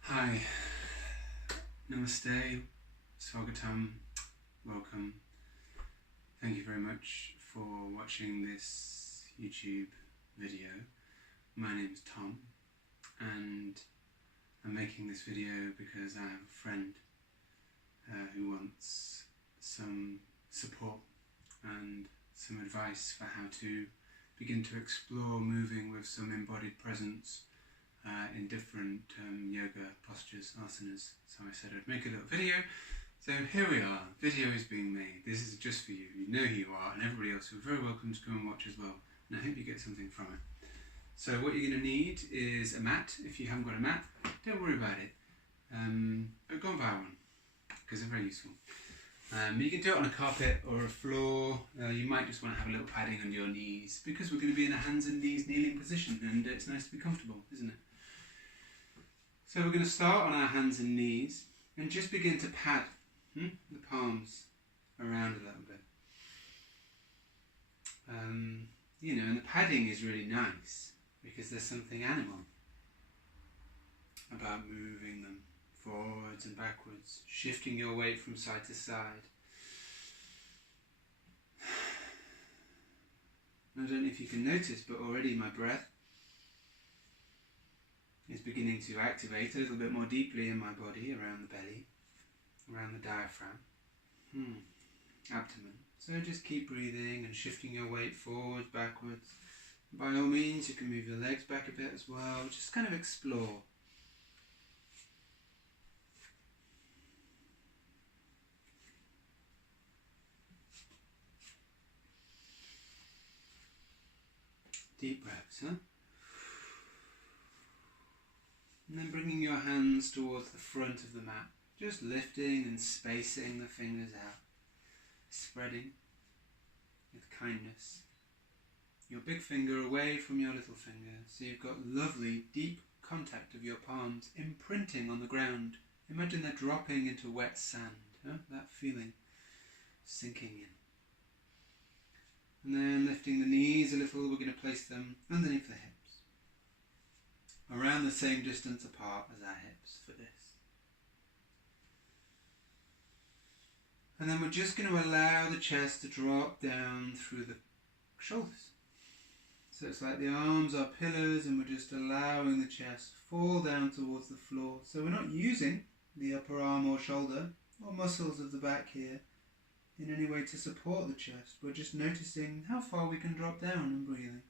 Hi, namaste, swagatam, welcome. Thank you very much for watching this YouTube video. My name's Tom and I'm making this video because I have a friend who wants some support and some advice for how to begin to explore moving with some embodied presence in different yoga postures, asanas. So I said I'd make a little video. So here we are, video is being made. This is just for you. You know who you are, and everybody else, you're very welcome to come and watch as well. And I hope you get something from it. So what you're going to need is a mat. If you haven't got a mat, don't worry about it. But go and buy one, because they're very useful. You can do it on a carpet or a floor. You might just want to have a little padding under your knees, because we're going to be in a hands and knees kneeling position, and it's nice to be comfortable, isn't it? So we're going to start on our hands and knees and just begin to pad the palms around a little bit. And the padding is really nice because there's something animal about moving them forwards and backwards, shifting your weight from side to side. I don't know if you can notice, but already my breath is beginning to activate a little bit more deeply in my body, around the belly, around the diaphragm, abdomen. So just keep breathing and shifting your weight forwards, backwards. By all means, you can move your legs back a bit as well. Just kind of explore. Deep breaths, huh? And then bringing your hands towards the front of the mat, just lifting and spacing the fingers out, spreading with kindness. Your big finger away from your little finger, so you've got lovely deep contact of your palms imprinting on the ground. Imagine they're dropping into wet sand, that feeling sinking in. And then lifting the knees a little, we're going to place them underneath the hips, around the same distance apart as our hips for this. And then we're just going to allow the chest to drop down through the shoulders. So it's like the arms are pillars and we're just allowing the chest fall down towards the floor. So we're not using the upper arm or shoulder or muscles of the back here in any way to support the chest. We're just noticing how far we can drop down and breathing.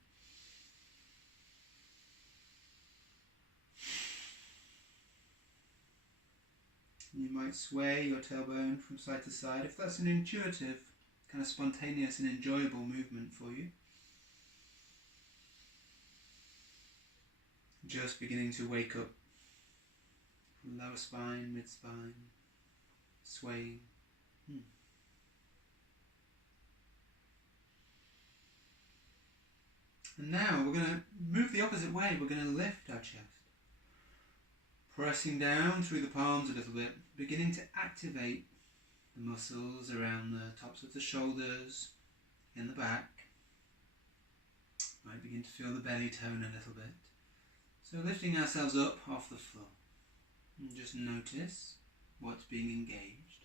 You might sway your tailbone from side to side if that's an intuitive, kind of spontaneous and enjoyable movement for you. Just beginning to wake up. Lower spine, mid-spine, swaying. And now we're going to move the opposite way. We're going to lift our chest. Pressing down through the palms a little bit, beginning to activate the muscles around the tops of the shoulders, in the back. Might begin to feel the belly tone a little bit. So lifting ourselves up off the floor. And just notice what's being engaged.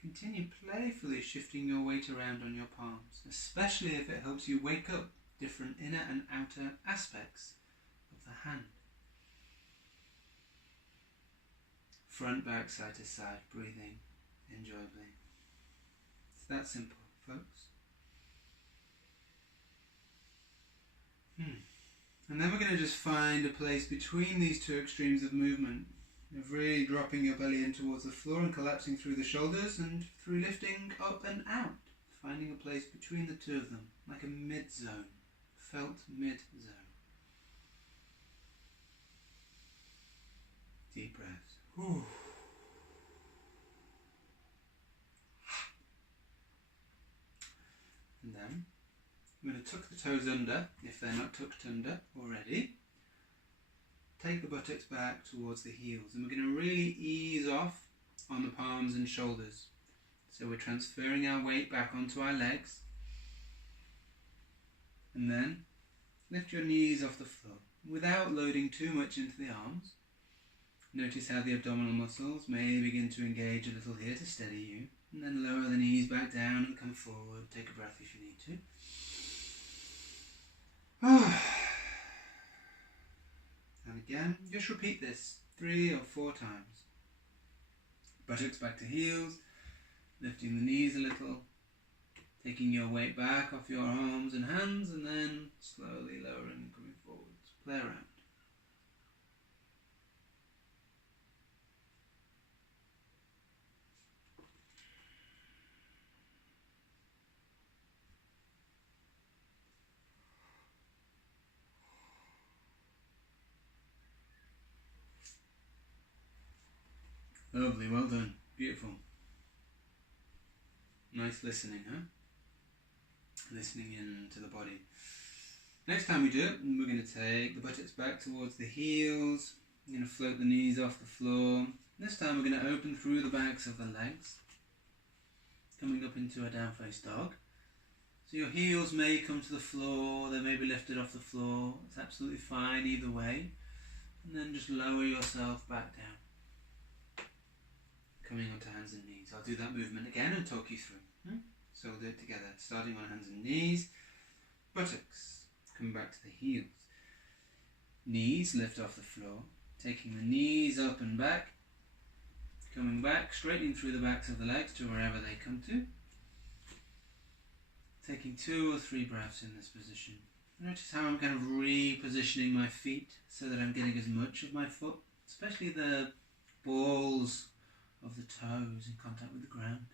Continue playfully shifting your weight around on your palms, especially if it helps you wake up different inner and outer aspects of the hand. Front, back, side to side, breathing enjoyably. It's that simple, folks. And then we're going to just find a place between these two extremes of movement, of really dropping your belly in towards the floor and collapsing through the shoulders and through lifting up and out, finding a place between the two of them, like a mid-zone, felt mid-zone. Deep breaths. Whew. And then I'm going to tuck the toes under, if they're not tucked under already. Take the buttocks back towards the heels, and we're going to really ease off on the palms and shoulders. So we're transferring our weight back onto our legs, and then lift your knees off the floor without loading too much into the arms. Notice how the abdominal muscles may begin to engage a little here to steady you, and then lower the knees back down and come forward. Take a breath if you need to. And again, just repeat this 3 or 4 times. Buttocks back to heels, lifting the knees a little, taking your weight back off your arms and hands, and then slowly lowering and coming forwards. Play around. Lovely, well done. Beautiful. Nice listening, huh? Listening into the body. Next time we do it, we're going to take the buttocks back towards the heels. We're going to float the knees off the floor. This time we're going to open through the backs of the legs, coming up into a down face dog. So your heels may come to the floor, they may be lifted off the floor. It's absolutely fine either way. And then just lower yourself back down, coming onto hands and knees. I'll do that movement again and talk you through. So we'll do it together, starting on hands and knees. Buttocks, come back to the heels. Knees lift off the floor, taking the knees up and back, coming back, straightening through the backs of the legs to wherever they come to. Taking 2 or 3 breaths in this position. Notice how I'm kind of repositioning my feet so that I'm getting as much of my foot, especially the balls of the toes in contact with the ground.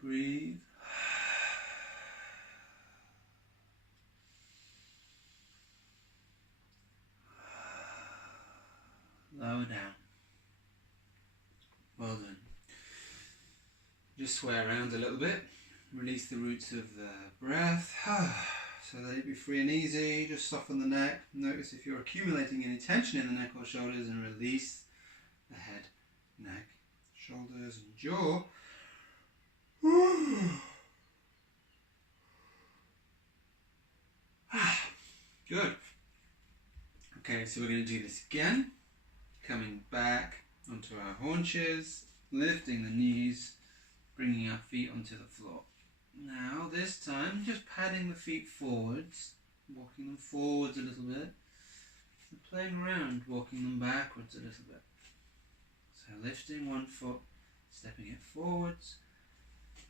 Breathe. Lower down. Well done. Just sway around a little bit. Release the roots of the breath. So let it be free and easy. Just soften the neck. Notice if you're accumulating any tension in the neck or shoulders, and release the head, neck, shoulders and jaw. Good. Okay, so we're going to do this again. Coming back onto our haunches, lifting the knees, bringing our feet onto the floor. Now this time, just padding the feet forwards, walking them forwards a little bit, and playing around, walking them backwards a little bit. So lifting one foot, stepping it forwards,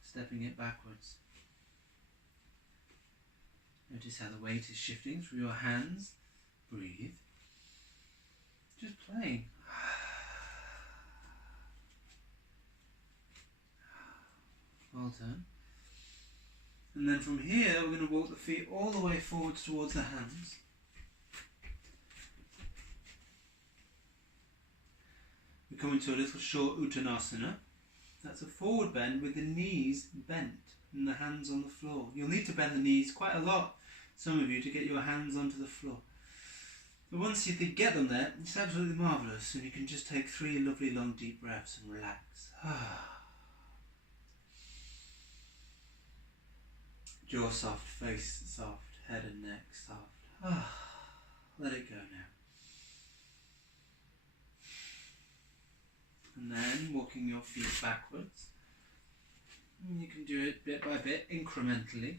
stepping it backwards. Notice how the weight is shifting through your hands. Breathe. Just playing. Well done. And then from here, we're going to walk the feet all the way forwards towards the hands. We come into a little short uttanasana. That's a forward bend with the knees bent and the hands on the floor. You'll need to bend the knees quite a lot, some of you, to get your hands onto the floor. But once you get them there, it's absolutely marvellous, and you can just take 3 lovely long deep breaths and relax. Jaw soft, face soft, head and neck soft. Let it go now. And then walking your feet backwards. And you can do it bit by bit, incrementally.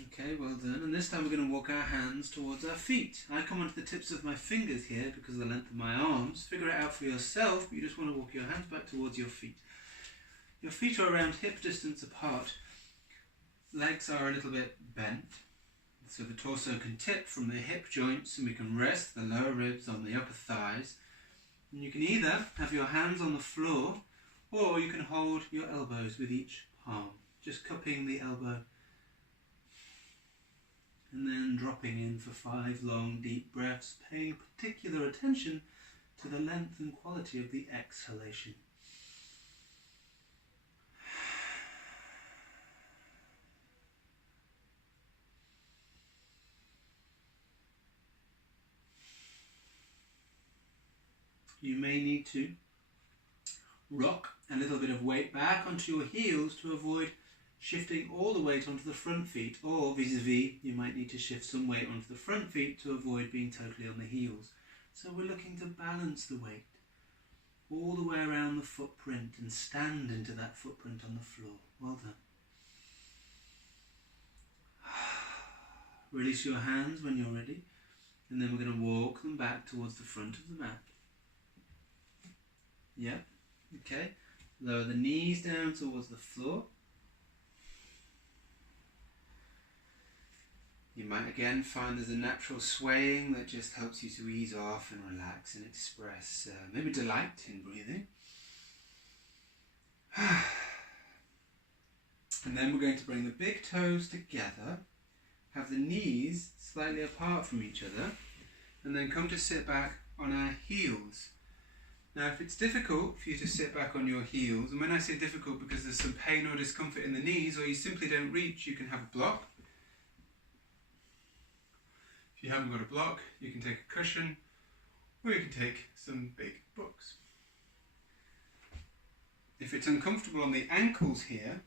Okay, well done. And this time we're going to walk our hands towards our feet. I come onto the tips of my fingers here because of the length of my arms. Figure it out for yourself, but you just want to walk your hands back towards your feet. Your feet are around hip distance apart. Legs are a little bit bent, so the torso can tip from the hip joints, and we can rest the lower ribs on the upper thighs. And you can either have your hands on the floor, or you can hold your elbows with each palm, just cupping the elbow and then dropping in for 5 long deep breaths, paying particular attention to the length and quality of the exhalation. You may need to rock a little bit of weight back onto your heels to avoid shifting all the weight onto the front feet, or vis-a-vis, you might need to shift some weight onto the front feet to avoid being totally on the heels. So we're looking to balance the weight all the way around the footprint and stand into that footprint on the floor. Well done. Release your hands when you're ready, and then we're going to walk them back towards the front of the mat. Yep, okay. Lower the knees down towards the floor. You might again find there's a natural swaying that just helps you to ease off and relax and express maybe delight in breathing. And then we're going to bring the big toes together, have the knees slightly apart from each other, and then come to sit back on our heels. Now, if it's difficult for you to sit back on your heels, and when I say difficult because there's some pain or discomfort in the knees, or you simply don't reach, you can have a block. If you haven't got a block, you can take a cushion, or you can take some big books. If it's uncomfortable on the ankles here,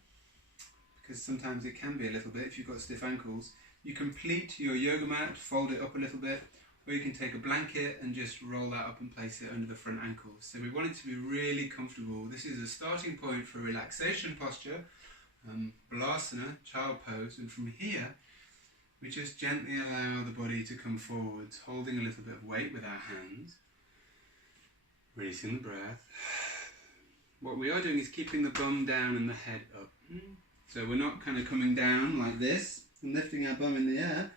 because sometimes it can be a little bit if you've got stiff ankles, you can pleat your yoga mat, fold it up a little bit, or you can take a blanket and just roll that up and place it under the front ankles. So we want it to be really comfortable. This is a starting point for relaxation posture, balasana, child pose, and from here we just gently allow the body to come forwards, holding a little bit of weight with our hands, releasing the breath. What we are doing is keeping the bum down and the head up. So we're not kind of coming down like this and lifting our bum in the air,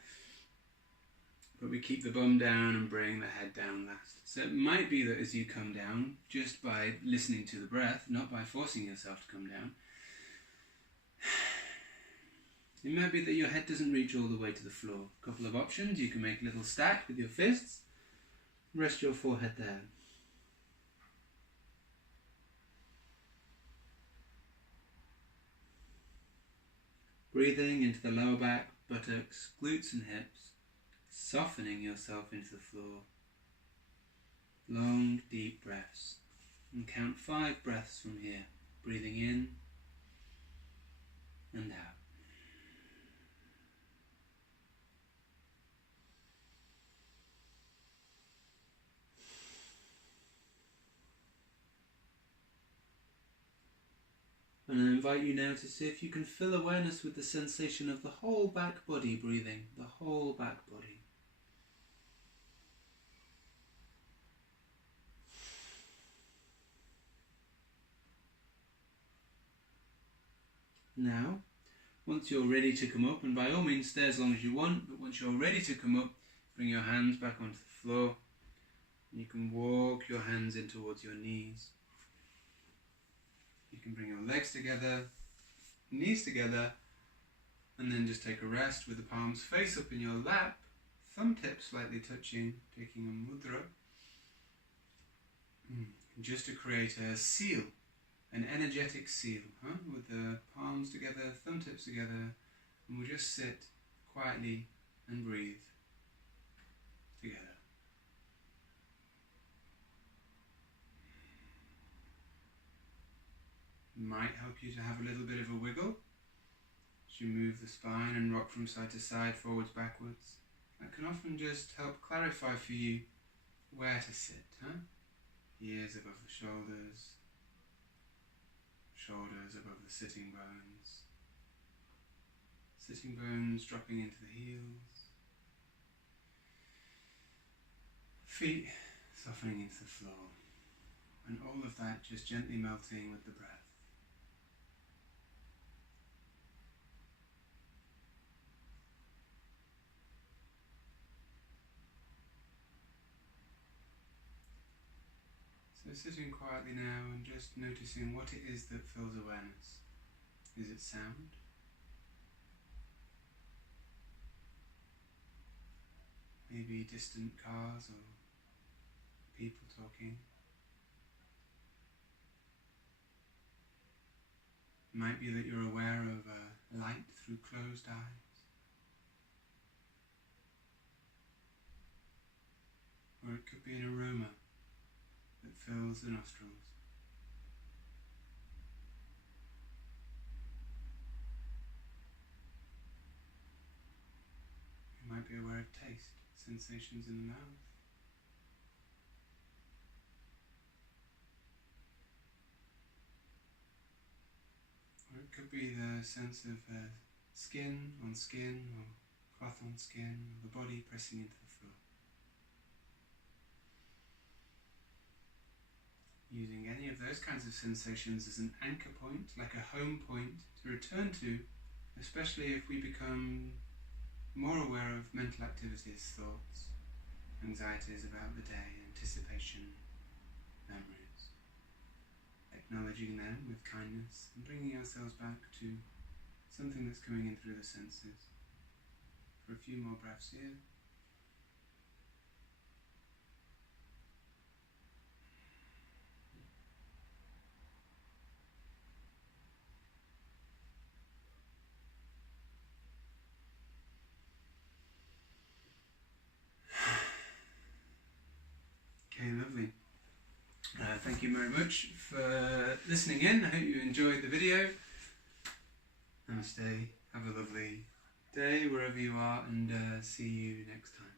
but we keep the bum down and bring the head down last. So it might be that as you come down, just by listening to the breath, not by forcing yourself to come down, it might be that your head doesn't reach all the way to the floor. A couple of options: you can make a little stack with your fists, rest your forehead there. Breathing into the lower back, buttocks, glutes and hips, softening yourself into the floor. Long, deep breaths. And count 5 breaths from here. Breathing in and out. And I invite you now to see if you can fill awareness with the sensation of the whole back body breathing, the whole back body. Now, once you're ready to come up, and by all means stay as long as you want, but once you're ready to come up, bring your hands back onto the floor. You can walk your hands in towards your knees. You can bring your legs together, knees together, and then just take a rest with the palms face up in your lap, thumb tips slightly touching, taking a mudra. Just to create a seal, an energetic seal, with the palms together, thumb tips together, and we'll just sit quietly and breathe together. Might help you to have a little bit of a wiggle as you move the spine and rock from side to side, forwards, backwards. That can often just help clarify for you where to sit. Ears above the shoulders, shoulders above the sitting bones dropping into the heels, feet softening into the floor, and all of that just gently melting with the breath. So sitting quietly now and just noticing what it is that fills awareness. Is it sound? Maybe distant cars or people talking. It might be that you're aware of light through closed eyes. Or it could be an aroma that fills the nostrils. might be aware of taste, sensations in the mouth. Or it could be the sense of skin on skin, or cloth on skin, or the body pressing into the floor. Using any of those kinds of sensations as an anchor point, like a home point to return to, especially if we become more aware of mental activities, thoughts, anxieties about the day, anticipation, memories. Acknowledging them with kindness and bringing ourselves back to something that's coming in through the senses. For a few more breaths here. Okay, lovely. Thank you very much for listening in. I hope you enjoyed the video. Namaste. Have a lovely day wherever you are, and see you next time.